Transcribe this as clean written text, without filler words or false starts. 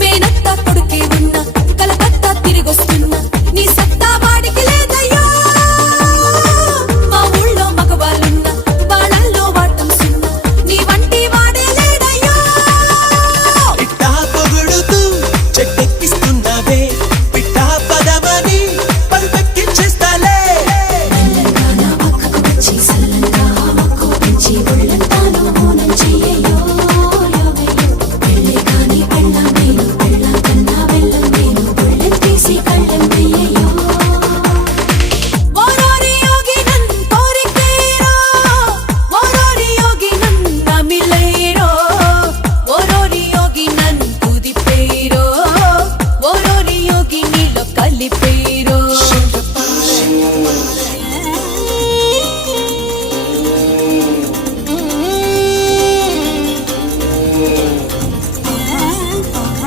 మేనత్త కొడుకే ఉన్నా కలకత్తా తిరిగొస్తున్నా నీ సత్తా వాడికి లేదయ్యా మా ఊళ్ళో మగవాళ్ళున్నా వాళ్ళల్లో వాటం సున్నా నీ వంటి వాడే లేడయ్యా ఇట్టా పొగుడుతూ చెట్టెక్కిస్తున్నావే పిట్టా పదమని పరుపెక్కించేస్తాలే మెల్లగా నా పక్కకు వచ్చి సల్లంగా మక్కువ పెంచి ఒళ్ళంతాను మౌనం చెయ్యయ్యో పెళ్ళే కాని పెళ్ళాం నేను పెళ్ళాం కన్నా వెళ్ళం నేను ఒళ్ళెం తీసి కళ్ళెం వెయ్యయ్యో ఓరోరి యోగి నన్ కోరికేరో ఓరోరి యోగి నన్ నమిలేరో ఓరోరి యోగి నన్ కుదిపేరో ఓరోరి యోగి నీలో కలిపేరో